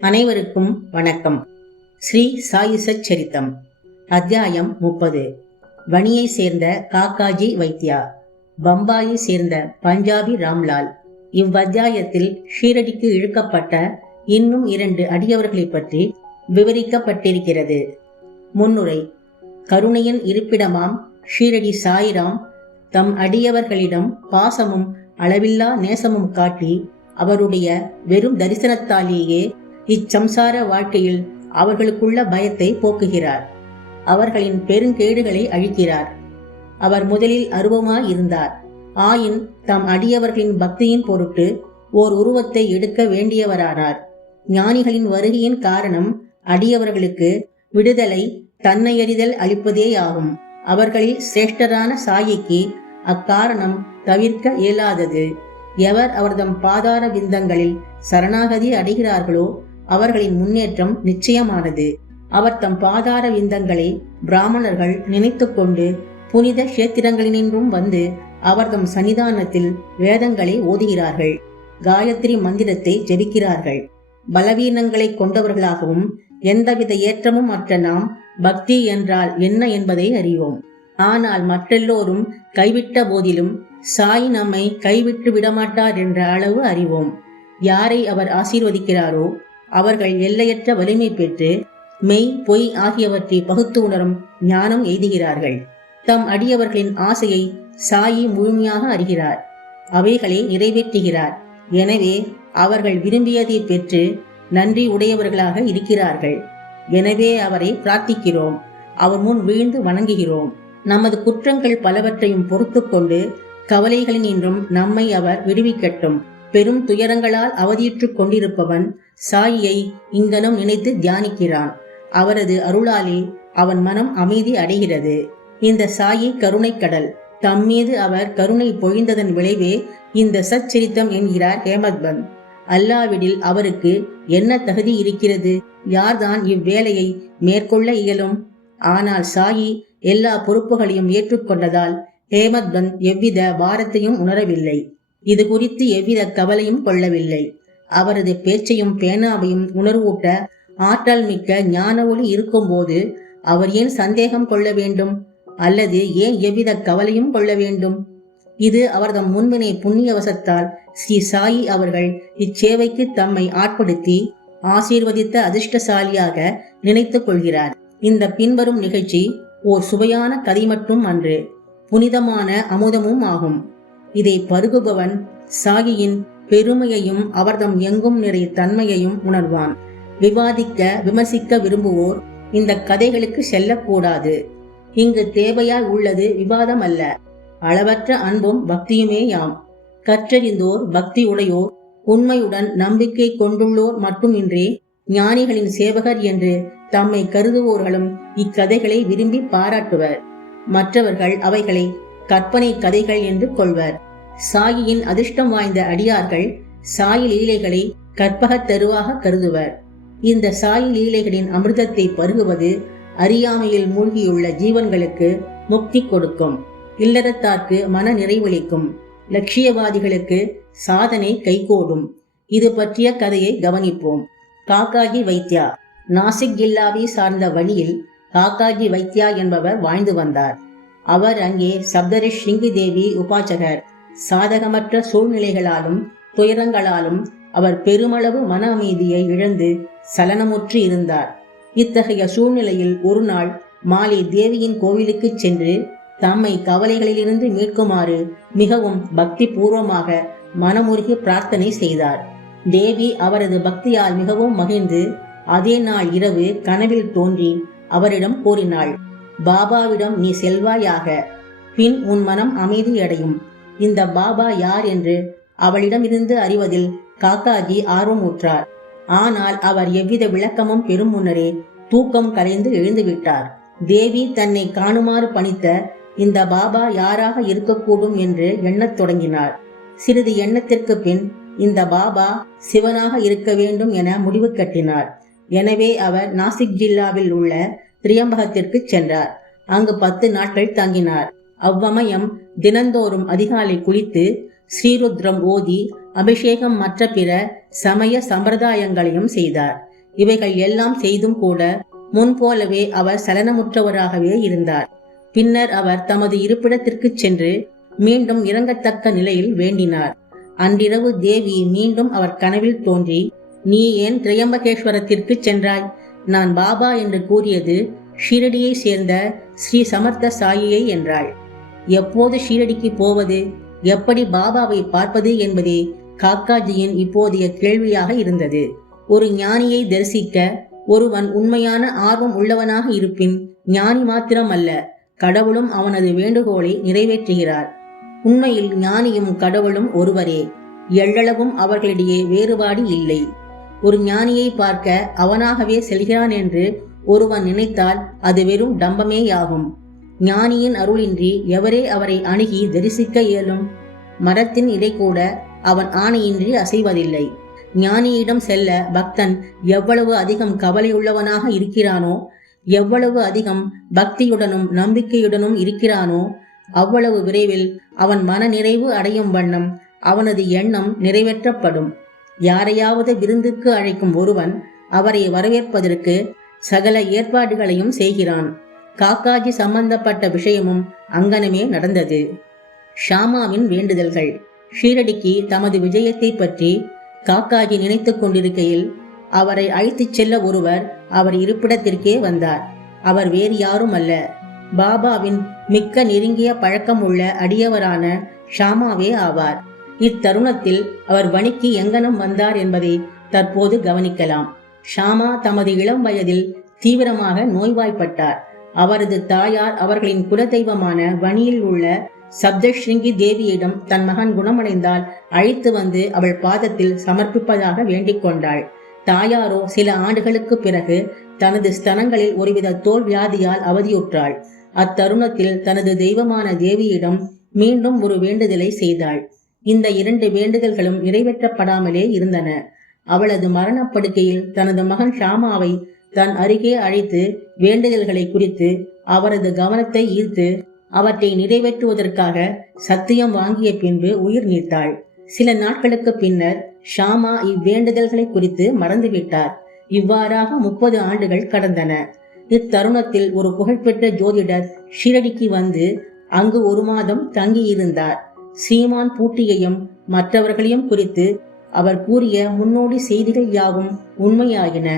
அனைவருக்கும் வணக்கம். ஸ்ரீ சாயி சச்சரித்தம் அத்தியாயம் 30. வணியை சேர்ந்த காக்காஜி வைத்யா, பம்பாயை சேர்ந்த பஞ்சாபி ராம்லால். இவ்வத்தியாயத்தில் ஷீரடிக்கு இழுக்கப்பட்ட இன்னும் 2 அடியவர்களை பற்றி விவரிக்கப்பட்டிருக்கிறது. முன்னுரை. கருணையின் இருப்பிடமாம் ஷீரடி சாயிராம் தம் அடியவர்களிடம் பாசமும் அளவில்லா நேசமும் காட்டி அவருடைய வெறும் தரிசனத்தாலேயே இச்சம்சார வாழ்க்கையில் அவர்களுக்குள்ள பயத்தை போக்குகிறார். அவர்களின் பெருங்கேடுகளை அழிக்கிறார். அவர் முதலில் அருவமாயிருந்தார். ஆயின் தம் அடியவர்களின் பக்தியின் பொருட்டு ஓர் உருவத்தை எடுக்க வேண்டியவரானார். ஞானிகளின் வருகையின் காரணம் அடியவர்களுக்கு விடுதலை, தன்னையறிதல் அளிப்பதேயாகும். அவர்களில் சிரேஷ்டரான சாயிக்கு அக்காரணம் தவிர்க்க இயலாதது. எவர் அவர்தம் பாதார விந்தங்களில் சரணாகதி அடைகிறார்களோ அவர்களின் முன்னேற்றம் நிச்சயமானது. அவர் தம் பாதார விந்தங்களை பிராமணர்கள் நினைத்து கொண்டு புனித கஷேத்திரங்களினின்றும் வந்து அவர்தம் சன்னிதானத்தில் வேதங்களை ஓதுகிறார்கள், காயத்ரி மந்திரத்தை ஜெபிக்கிறார்கள். பலவீனங்களை கொண்டவர்களாகவும் எந்தவித ஏற்றமும் அற்ற நாம் பக்தி என்றால் என்ன என்பதை அறிவோம். ஆனால் மற்றெல்லோரும் கைவிட்ட போதிலும் சாய் நம்மை கைவிட்டு விடமாட்டார் என்ற அளவு அறிவோம். யாரை அவர் ஆசீர்வதிக்கிறாரோ அவர்கள் எல்லையற்ற வலிமை பெற்று மெய் பொய் ஆகியவற்றை பகுத்து உணரும் ஞானம் எய்துகிறார்கள். தம் அடியவர்களின் ஆசையை சாயி முழுமையாக அறிகிறார், அவைகளை நிறைவேற்றுகிறார். எனவே அவர்கள் விரும்பியதை பெற்று நன்றி உடையவர்களாக இருக்கிறார்கள். எனவே அவரை பிரார்த்திக்கிறோம், அவர் முன் வீழ்ந்து வணங்குகிறோம். நமது குற்றங்கள் பலவற்றையும் பொறுத்து கொண்டு கவலைகளினின்றும் நம்மை அவர் விடுவிக்கட்டும். பெரும் துயரங்களால் அவதியுற்றுக் கொண்டிருப்பவன் சாயியை இங்கனம் நினைத்து தியானிக்கிறான். அவரது அருளாலே அவன் மனம் அமைதி அடைகிறது. இந்த சாயி கருணை கடல். தம்மீது அவர் கருணை பொழிந்ததன் விளைவே இந்த சச்சரித்தம் என்கிறார் ஹேமத்பந்த். அல்லாவிடில் அவருக்கு என்ன தகுதி இருக்கிறது? யார்தான் இவ்வேலையை மேற்கொள்ள இயலும்? ஆனால் சாயி எல்லா பொறுப்புகளையும் ஏற்றுக்கொண்டதால் ஹேமத்பந்த் எவ்வித பாரத்தையும் உணரவில்லை. இது குறித்து எவ்வித கவலையும் கொள்ளவில்லை. அவரது பேச்சையும் பேனாவையும் உணர்வூட்ட ஆற்றல் மிக்க ஞான ஒளி இருக்கும்போது அவர் ஏன் சந்தேகம் கொள்ள வேண்டும்? அல்லது ஏன் எவ்வித கவலையும் கொள்ள வேண்டும்? இது அவர்தம் முன்வினை புண்ணியவசத்தால் ஸ்ரீ சாயி அவர்கள் இச்சேவைக்கு தம்மை ஆட்படுத்தி ஆசீர்வதித்த அதிர்ஷ்டசாலியாக நினைத்துக் கொள்கிறார். இந்த பின்வரும் நிகழ்ச்சி ஓர் சுவையான கதை மட்டும் அன்று, புனிதமான அமுதமும் ஆகும். இதை பருகுபவன் சாயியின் பெருமையையும் அவர்தம் எங்கும் நிறை தன்மையையும் உணர்வான். விவாதிக்க விமர்சிக்க விரும்புவோர் இந்த கதைகளுக்கு செல்லக்கூடாது. இங்கு தேவையாய் உள்ளது விவாதம் அல்ல, அளவற்ற அன்பும் பக்தியுமேயாம். கற்றறிந்தோர், பக்தி உடையோர், உண்மையுடன் நம்பிக்கை கொண்டுள்ளோர் மட்டுமின்றி ஞானிகளின் சேவகர் என்று தம்மை கருதுவோர்களும் இக்கதைகளை விரும்பி பாராட்டுவர். மற்றவர்கள் அவைகளை கற்பனை கதைகள் என்று கொள்வர். சாயியின் அதிர்ஷ்டம் வாய்ந்த அடியார்கள் சாயி லீலைகளை கற்பகத் தருவாக கருதுவர். இந்த சாயி லீலைகளின் அமிர்தத்தை பருகுவது அறியாமையில் மூழ்கியுள்ள ஜீவன்களுக்கு முக்தி கொடுக்கும். இல்லறத்தார்க்கு மன நிறைவளிக்கும். லட்சியவாதிகளுக்கு சாதனை கைகூடும். இது பற்றிய கதையை கவனிப்போம். காக்காஜி வைத்யா. நாசிக் ஜில்லாவை சார்ந்த வழியில் காக்காஜி வைத்யா என்பவர் வாழ்ந்து வந்தார். அவர் அங்கே சப்தரிஷிங்கி தேவி உபாசகர். சாதகமற்ற சூழ்நிலைகளாலும் துயரங்களாலும் அவர் பெருமளவு மன அமைதியை இழந்து சலனமுற்று இருந்தார். இத்தகைய சூழ்நிலையில் ஒரு நாள் மாலை தேவியின் கோவிலுக்கு சென்று தம்மை கவலைகளிலிருந்து மீட்குமாறு மிகவும் பக்தி பூர்வமாக மனமுருகி பிரார்த்தனை செய்தார். தேவி அவரது பக்தியால் மிகவும் மகிழ்ந்து அதே நாள் இரவு கனவில் தோன்றி அவரிடம் கூறினாள், பாபாவிடம் நீ செல்வாயாக, பின் உன் மனம் அமைதியடையும். இந்த பாபா யார் என்று அவளிடமிருந்து அறிவதில் காக்காஜி ஆர்வமுற்றார். ஆனால் அவர் எவ்வித விளக்கமும் பெறும் முன்னரே தூக்கம் கலைந்து எழுந்துவிட்டார். தேவி தன்னை காணுமாறு பணித்த இந்த பாபா யாராக இருக்கக்கூடும் என்று எண்ணத் தொடங்கினார். சிறிது எண்ணத்திற்கு பின் இந்த பாபா சிவனாக இருக்க வேண்டும் என முடிவு கட்டினார். எனவே அவர் நாசிக் ஜில்லாவில் உள்ள திரியம்பகத்திற்கு சென்றார். அங்கு 10 நாட்கள் தங்கினார். அவ்வமயம் தினந்தோறும் அதிகாலை குளித்து ஸ்ரீருத்ரம் ஓதி அபிஷேகம் மற்ற பிற சமய சம்பிரதாயங்களையும் செய்தார். இவைகள் எல்லாம் செய்தும் கூட முன்போலவே அவர் சலனமுற்றவராகவே இருந்தார். பின்னர் அவர் தமது இருப்பிடத்திற்கு சென்று மீண்டும் இறங்கத்தக்க நிலையில் வேண்டினார். அன்றிரவு தேவி மீண்டும் அவர் கனவில் தோன்றி, நீ ஏன் திரையம்பகேஸ்வரத்திற்கு சென்றாய்? நான் பாபா என்று கூறியது ஷீரடியை சேர்ந்த ஸ்ரீ சமர்த்த சாயியை என்றாள். எப்போது ஷீரடிக்கு போவது, எப்படி பாபாவை பார்ப்பது என்பதே காக்காஜியின் இப்போதைய கேள்வியாக இருந்தது. ஒரு ஞானியை தரிசிக்க ஒருவன் உண்மையான ஆர்வம் உள்ளவனாக இருப்பின் ஞானி மாத்திரம் அல்ல, கடவுளும் அவனது வேண்டுகோளை நிறைவேற்றுகிறார். உண்மையில் ஞானியும் கடவுளும் ஒருவரே. எள்ளளவும் அவர்களிடையே வேறுபாடு இல்லை. ஒரு ஞானியை பார்க்க அவனாகவே செல்கிறான் என்று ஒருவன் நினைத்தால் அது வெறும் டம்பமேயாகும். ஞானியின் அருளின்றி எவரே அவரை அணுகி தரிசிக்க இயலும்? மரத்தின் இடை கூட அவன் ஆணையின்றி அசைவதில்லை. ஞானியிடம் செல்ல பக்தன் எவ்வளவு அதிகம் கவலையுள்ளவனாக இருக்கிறானோ, எவ்வளவு அதிகம் பக்தியுடனும் நம்பிக்கையுடனும் இருக்கிறானோ, அவ்வளவு விரைவில் அவன் மன நிறைவு அடையும் வண்ணம் அவனது எண்ணம் நிறைவேற்றப்படும். யாரையாவது விருந்துக்கு அழைக்கும் ஒருவன் அவரை வரவேற்பதற்கு சகல ஏற்பாடுகளையும் செய்கிறான். காக்காஜி சம்பந்தப்பட்ட விஷயமும் அங்கனமே நடந்தது. ஷாமாவின் வேண்டுதல்கள். ஷீரடிக்கு தமது விஜயத்தை பற்றி காக்காஜி நினைத்து கொண்டிருக்கையில் அவரை அழைத்துச் செல்ல ஒருவர் அவர் இருப்பிடத்திற்கே வந்தார். அவர் வேறு யாரும் அல்ல, பாபாவின் மிக்க நெருங்கிய பழக்கம் உள்ள அடியவரான ஷாமாவே ஆவார். இத்தருணத்தில் அவர் வணிக்கு எங்கனம் வந்தார் என்பதை தற்போது கவனிக்கலாம். ஷாமா தமது இளம் வயதில் தீவிரமாக நோய்வாய்ப்பட்டார். அவரது தாயார் அவர்களின் குலதெய்வமான வணியில் உள்ள சப்தஸ்ருங்கி தேவியிடம் தன் மகன் குணமடைந்தால் அழைத்து வந்து அவள் பாதத்தில் சமர்ப்பிப்பதாக வேண்டிக் கொண்டாள். தாயாரோ சில ஆண்டுகளுக்கு பிறகு தனது ஸ்தனங்களில் ஒருவித தோல் வியாதியால் அவதியுற்றாள். அத்தருணத்தில் தனது தெய்வமான தேவியிடம் மீண்டும் ஒரு வேண்டுதலை செய்தாள். இந்த 2 வேண்டுதல்களும் நிறைவேற்றப்படாமலே இருந்தன. அவளது மரணப்படுக்கையில் தனது மகன் ஷாமாவை தன் அருகே அழைத்து வேண்டுதல்களை குறித்து அவரது கவனத்தை ஈர்த்து அவற்றை நிறைவேற்றுவதற்காக சத்தியம் வாங்கிய பின்பு உயிர் நீத்தாள். சில நாட்களுக்கு பின்னர் ஷாமா இவ்வேண்டுதல்களை குறித்து மறந்துவிட்டார். இவ்வாறாக 30 ஆண்டுகள் கடந்தன. இத்தருணத்தில் ஒரு புகழ்பெற்ற ஜோதிடர் ஷீரடிக்கு வந்து அங்கு 1 மாதம் தங்கியிருந்தார். ஸ்ரீமான் பூட்டியையும் மற்றவர்களையும் குறித்து அவர் கூறிய முன்னோடி செய்திகள் யாவும் உண்மையாகின.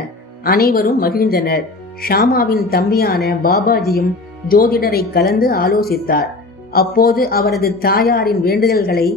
அனைவரும் மகிழ்ந்தனர். ஷாமாவின் தம்பியான பாபாஜியும் ஜோதிடரை கலந்து ஆலோசித்தார். அப்போது அவரது தாயாரின் வேண்டுதல்களை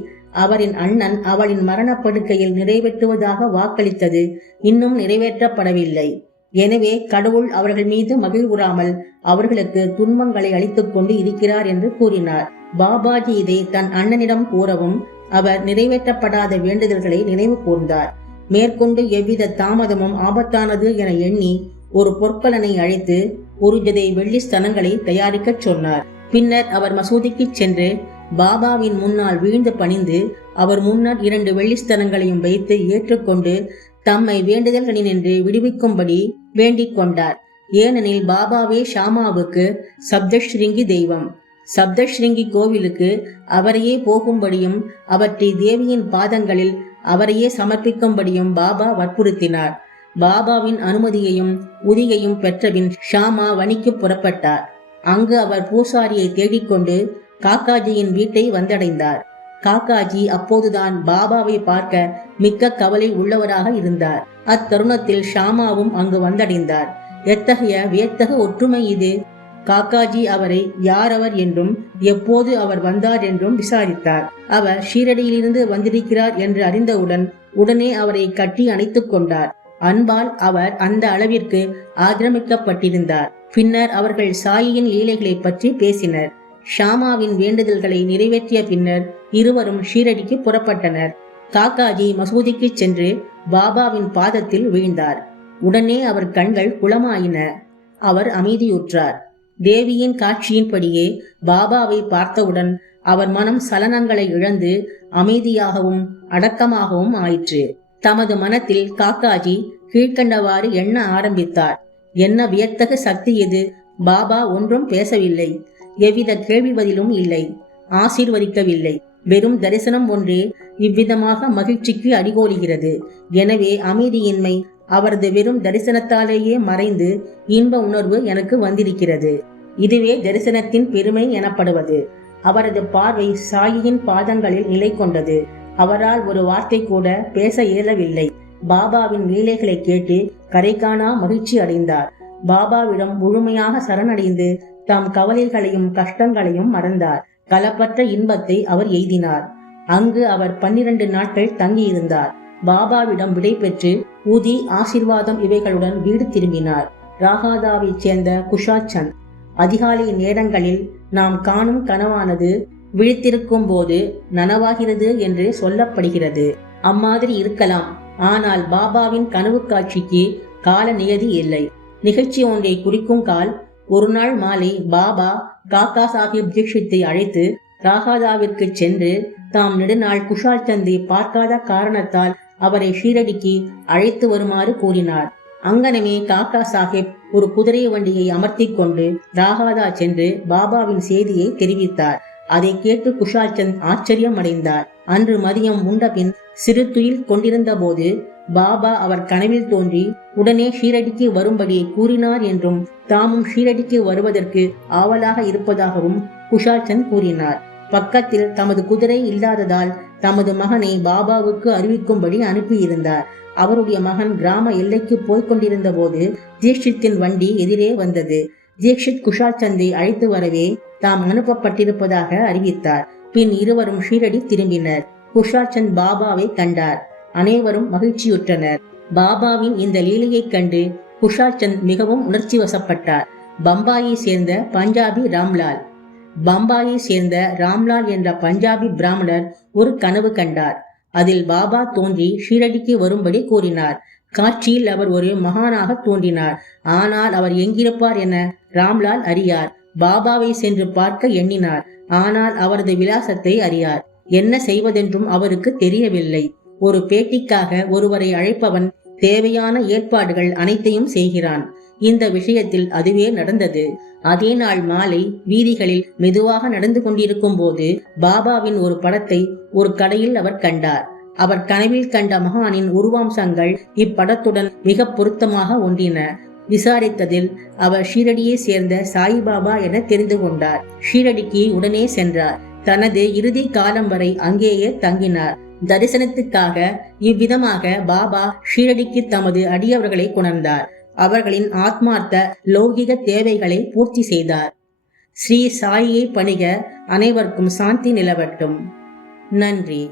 அவரின் அண்ணன் அவளின் மரணப்படுக்கையில் நிறைவேற்றுவதாக வாக்களித்தது இன்னும் நிறைவேற்றப்படவில்லை. எனவே கடவுள் அவர்கள் மீது மகிழ்வுறாமல் அவர்களுக்கு துன்பங்களை அளித்துக் கொண்டு இருக்கிறார் என்று கூறினார். பாபாஜி இதை தன் அண்ணனிடம் கூறவும் அவர் நிறைவேற்றப்படாத வேண்டுதல்களை நினைவு கூர்ந்தார். மேற்கொண்டு எவ்வித தாமதமும் ஆபத்தானது என எண்ணி ஒரு பொற்கலனை அழைத்து 1 ஜதை வெள்ளி ஸ்தனங்களை தயாரிக்கச் சொன்னார். பின்னர் அவர் மசூதிக்கு சென்று பாபாவின் முன்னால் வீழ்ந்து பணிந்து அவர் முன்னர் 2 வெள்ளி ஸ்தனங்களையும் வைத்து ஏற்றுக்கொண்டு தம்மை வேண்டுதல்களினின்று விடுவிக்கும்படி வேண்டிக் கொண்டார். ஏனெனில் பாபாவே ஷாமாவுக்கு சப்தஸ்ருங்கி தெய்வம். சப்தஸ்ருங்கி கோவிலுக்கு அவரையே போகும்படியும் அவற்றை தேவியின் பாதங்களில் அவரையே சமர்ப்பிக்கும்படியும் பாபா வற்புறுத்தினார். பாபாவின் அனுமதியையும் உதியையும் பெற்றபின் ஷாமா வணிக்கு புறப்பட்டார். அங்கு அவர் பூசாரியை தேடிக்கொண்டு காக்காஜியின் வீட்டை வந்தடைந்தார். காக்காஜி அப்போதுதான் பாபாவை பார்க்க மிக்க கவலை உள்ளவராக இருந்தார். அத்தருணத்தில் ஷாமாவும் அங்கு வந்தடைந்தார். எத்தகைய வியத்தகு ஒற்றுமை இது! காக்காஜி அவரை யாரவர் என்றும் எப்போது அவர் வந்தார் என்றும் விசாரித்தார். அவர் ஷீரடியிலிருந்து வந்திருக்கிறார் என்று அறிந்தவுடன் உடனே அவரை கட்டி அணைத்துக் கொண்டார். அன்பால் அவர் அந்த அளவிற்கு ஆக்கிரமிக்கப்பட்டிருந்தார். பின்னர் அவர்கள் சாயியின் லீலைகளை பற்றி பேசினர். ஷாமாவின் வேண்டுதல்களை நிறைவேற்றிய பின்னர் இருவரும் ஷீரடிக்கு புறப்பட்டனர். காக்காஜி மசூதிக்கு சென்று பாபாவின் பாதத்தில் வீழ்ந்தார். உடனே அவர் கண்கள் குளமாயின. அவர் அமைதியுற்றார். தேவியின் காட்சியின்படியே பாபாவை பார்த்தவுடன் அவர் மனம் சலனங்களை இழந்து அமைதியாகவும் அடக்கமாகவும் ஆயிற்று. தமது மனத்தில் காக்காஜி கீழ்கண்டவாறு எண்ண ஆரம்பித்தார். என்ன வியத்தகு சக்தி இது! பாபா ஒன்றும் பேசவில்லை, எவ்வித கேள்வி பதிலும் இல்லை, ஆசீர்வதிக்கவில்லை. வெறும் தரிசனம் ஒன்றே இவ்விதமாக மகிழ்ச்சிக்கு அடிகோலுகிறது. எனவே அமைதியின்மை அவரது வெறும் தரிசனத்தாலேயே மறைந்து இன்ப உணர்வு எனக்கு வந்திருக்கிறது. இதுவே தரிசனத்தின் பெருமை எனப்படுவது. அவரது பார்வை சாயியின் பாதங்களில் நிலை கொண்டது. அவரால் ஒரு வார்த்தை கூட பேச இயலவில்லை. பாபாவின் லீலைகளை கேட்டு கரைகாணா மகிழ்ச்சி அடைந்தார். பாபாவிடம் முழுமையாக சரணடைந்து தம் கவலைகளையும் கஷ்டங்களையும் மறந்தார். களப்பற்ற இன்பத்தை அவர் எய்தினார். அங்கு அவர் 12 நாட்கள் தங்கியிருந்தார். பாபாவிடம் விடை பெற்று ஊதி ஆசிர்வாதம் இவைகளுடன் வீடு திரும்பினார். ராகாதாவைச் சேர்ந்த குஷால் சந்த், அதிகாலை நேரங்களில் நாம் காணும் கனவானது விழித்திருக்கும் போது நனவாகிறது என்று சொல்லப்படுகிறது. அம்மாதிரி இருக்கலாம். ஆனால் பாபாவின் கனவு காட்சிக்கு கால நியதி இல்லை. நிகழ்ச்சி ஒன்றை குறிக்கும் கால். ஒரு நாள் மாலை பாபா காக்கா சாஹிப் தீக்ஷித்தை அழைத்து ராகாதாவிற்கு சென்று தாம் நெடுநாள் குஷால் சந்தை பார்க்காத காரணத்தால் அவரை ஷீரடிக்கு அழைத்து வருமாறு கூறினார். அங்கனமே காக்கா சாஹிப் ஒரு குதிரை வண்டியை அமர்த்தி கொண்டு ராகாதா சென்று பாபாவின் செய்தியை தெரிவித்தார். அதை கேட்டு குஷால் சந்த் ஆச்சரியம் அடைந்தார். அன்று மதியம் உண்டபின் சிறு துயில் கொண்டிருந்த போது பாபா அவர் கனவில் தோன்றி உடனே ஷீரடிக்கு வரும்படி கூறினார் என்றும் தாமும் ஷீரடிக்கு வருவதற்கு ஆவலாக இருப்பதாகவும் குஷால் சந்த் கூறினார். பக்கத்தில் தமது குதிரை இல்லாததால் தமது மகனை பாபாவுக்கு அறிவிக்கும்படி அனுப்பியிருந்தார். அவருடைய மகன் கிராம எல்லைக்கு போய்கொண்டிருந்த போது தீக்ஷித்தின் வண்டி எதிரே வந்தது. தீக்ஷித் குஷால் சந்தை அழைத்து வரவே தாம் அனுப்பப்பட்டிருப்பதாக அறிவித்தார். பின் இருவரும் ஷீரடி திரும்பினர். குஷால் சந்த் பாபாவை கண்டார். அனைவரும் மகிழ்ச்சியுற்றனர். பாபாவின் இந்த லீலையை கண்டு குஷால் சந்த் மிகவும் உணர்ச்சி வசப்பட்டார். பம்பாயை சேர்ந்த பஞ்சாபி ராம்லால். பம்பாயை சேர்ந்த ராம்லால் என்ற பஞ்சாபி பிராமணர் ஒரு கனவு கண்டார். அதில் பாபா தோன்றி ஷீரடிக்கு வரும்படி கூறினார். காட்சியில் அவர் ஒரு மகானாக தோன்றினார். ஆனால் அவர் எங்கிருப்பார் என ராம்லால் அறியார். பாபாவை சென்று பார்க்க எண்ணினார். ஆனால் அவரது விலாசத்தை அறியார். என்ன செய்வதென்றும் அவருக்கு தெரியவில்லை. ஒரு பேட்டிக்காக ஒருவரை அழைப்பவன் தேவையான ஏற்பாடுகள் அனைத்தையும் செய்கிறான். இந்த விஷயத்தில் அதுவே நடந்தது. அதே நாள் மாலை வீதிகளில் மெதுவாக நடந்து கொண்டிருக்கும் போது பாபாவின் ஒரு படத்தை ஒரு கடையில் அவர் கண்டார். அவர் கனவில் கண்ட மகானின் உருவாம்சங்கள் இப்படத்துடன் மிக பொருத்தமாக ஒன்றின. விசாரித்ததில் அவர் ஷீரடியை சேர்ந்த சாயிபாபா என தெரிந்து கொண்டார். ஷீரடிக்கு உடனே சென்றார். தனது இறுதி காலம் வரை அங்கேயே தங்கினார். தரிசனத்துக்காக இவ்விதமாக பாபா ஷீரடிக்கு தமது அடியவர்களை கொணர்ந்தார். அவர்களின் ஆத்மார்த்த லௌகிக தேவைகளை பூர்த்தி செய்தார். ஸ்ரீ சாயியை பணிக. அனைவருக்கும் சாந்தி நிலவட்டும். நன்றி.